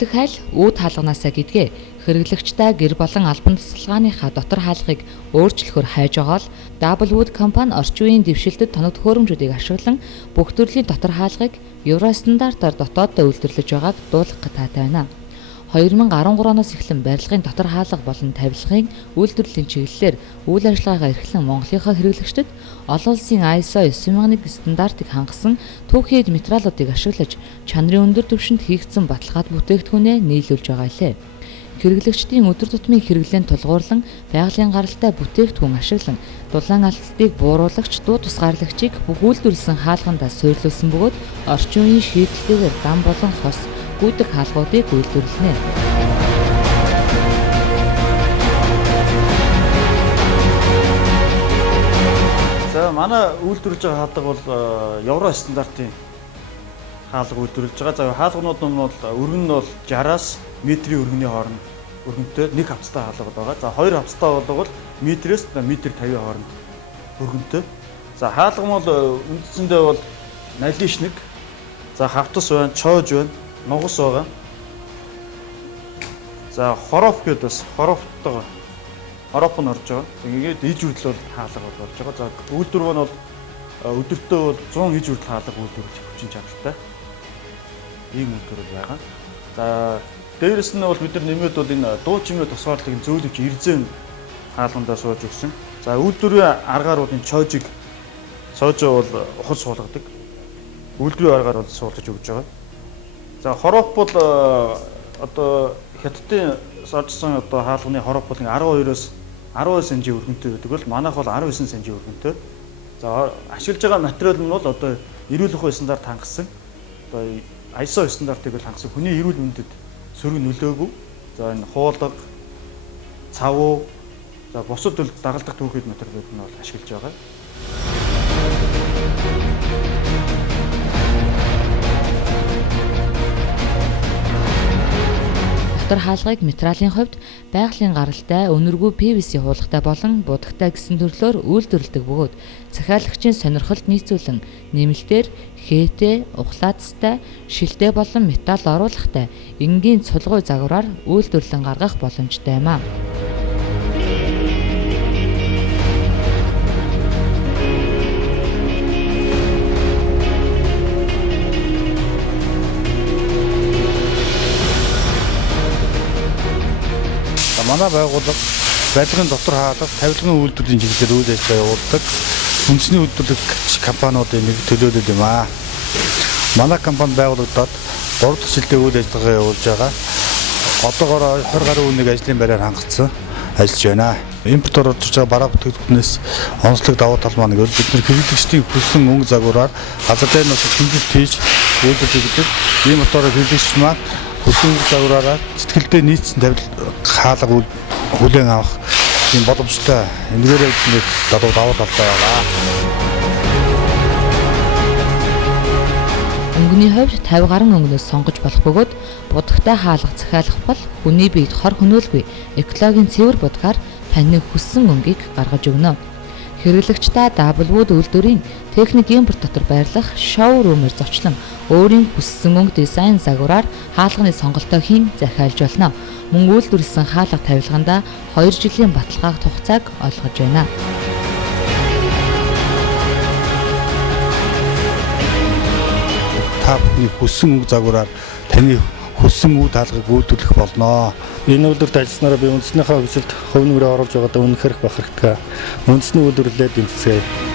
хэрэглэх айл үүд хаалганаасаа гэдгээ хэрэглэгчдээ гэр болон албан тусалгааныхаа дотор хаалгыг өөрчлөхөөр хайж байгаа л Doublewood компани орчин үеийн дэвшилтэд тоног төхөөрөмжүүдийг ашиглан бүх төрлийн дотор хаалгыг евро стандартаар дотооддоо үйлдвэрлэж байгааг дуулах таатай байна. 2013 оноос эхлэн барилгын дотор хаалга болон тавилгын үйлдвэрлэлийн чиглэлээр үйл ажиллагаагаа эрхлэн Монголынхаа хэрэглэгчдэд олон улсын ISO 9001 стандартыг хангасан түүхийд материалуудыг ашиглаж чанарын өндөр түвшинд хийгдсэн баталгаад бүтээгдэхүүнээ нийлүүлж байгаа илээ. Хэрэглэгчдийн өдөр тутмын хэрэглээнд тулгуурлан байгалийн гаралтай бүтээгдэхүүн ашиглан дулаан алдалтыг бууруулагч дуу тусгаарлагчийг бүх үйлдвэрлэсэн хаалгандаа суйрлуулсан бөгөөд орчин үеийн шийдэлтэйгээр дан болон хос гүйдэг хаалгуудыг үйлдвэрлэнэ. За манай үйлдвэрлэж байгаа хаалга бол евро стандартын хаалга үйлдвэрлэж байгаа. За хаалганууд нь бол өргөн нь бол 60-аас метрийн өргөний хооронд өргөнтэй нэг хавцтай хаалга байгаа. За хоёр хавцтай бол метрээс метр 50 хооронд өргөнтэй. За хаалга бол үндсэндээ бол налишник, за хавтас байна, чоож байна, нугас байгаа. За хороф гэдэг бас хорофтойгоо хороф нь орж байгаа. Тэгээд иж хүртэл бол хаалга болж байгаа. За үйлдвэр нь бол өдөртөө бол 100 иж хүртэл хаалга үйлдвэрлэж хүчин чадалтай. Ийм үйлдвэр байгаа. За дээрэс нь бол бид нар нэмээд бол энэ дуу чимээ тусгаарлыг зөөлөвч эрзэн хаалгандаа сууж өгсөн. За үйлдвэрийн аргаар бол энэ чоожиг соожоо бол ухаж суулгадаг. Үйлдвэрийн аргаар бол суулгаж өгж байгаа. За хороф бол одоо хятадын соржсон одоо хаалганы хороф бол 12-оос 12 см өргөнтэй байдаг бол манайх бол 19 см өргөнтэй. За ашиглаж байгаа материал нь бол одоо эрүүл ухаан стандарт хангасан. Одоо ISO стандартыг хангасан. Хүний эрүүл мэндэд сөрөг нөлөөгүй. За энэ хуулга, цавуу, за бусад дагалдах түүхэд материалууд нь бол ашиглаж байгаа. Дотор хаалгыг материалын хувьд байгалийн гаралтай, өнөргүй PVC хуулгатай болон будагтай гэсэн төрлөөр үйлдвэрлэдэг бөгөөд захиалагчийн сонирхолд нийцүүлэн нэмэлтээр хээтэй, ухлаацтай, шилтэй болон металл оруулахтай энгийн цулгуй загвараар үйлдвэрлэн гаргах боломжтой юм аа. Манай байгууллага барилгын дотор хаалга, тавилгын үйлдвэрлэлийн чиглэлээр үйл ажиллагаа явуулдаг үндэсний үйлдвэрлэгч компаниудын нэг төлөөлөл юм аа. Манай компани байгуулагдаад 3 дахь жилдээ үйл ажиллагаа явуулж байгаа. Одоогоор 20 гаруй хүнийг ажлын байраар хангацсан ажиллаж байна. Импорт орж ирж байгаа бараа бүтээгдэхүүнээс онцлог давуу тал маань гэвэл бид нар хэрэглэгчдийн хүссэн өнгө загвараар газар дээр нь хэмжиж хийж үйлдвэрлэдэг. Ийм утгаараа хэрэглэгч маань хүссэн өнгө загвараараа сэтгэлдээ нийцсэн хаалга хүлээн авах тийм боломжтой энэгээр нэг давуу талтай байна. Өнгөний хувьд 50 гаруй өнгөнөөс сонгож болох бөгөөд будагтай хаалга захиалах бол хүний биед хор хөнөөлгүй экологийн цэвэр будгаар таны хүссэн өнгийг гаргаж өгнө. Хэрэглэгчдээ Doublewood үйлдвэрийн техник импорт дотор байрлах шоурумээр зочлон өөрийн хүссэн өнгө дизайн загвараар хаалганы сонголтоо хийн захиалж болно. Мөн үйлдвэрлэсэн хаалга тавилгандаа 2 жилийн баталгаах хугацааг олгож байна. Та бүхний хүссэн өнгө загвараар таны хүссэн үе даалгыг үйлдвэрлэх болно. Энэ үйлдвэрт ажилласнараа би үндэснийхээ хөгжилд хувь нэмрээ оруулж байгаадаа үнэхээр бахархдаг. Үндэсний үйлдвэрлэлд дэмжсэн.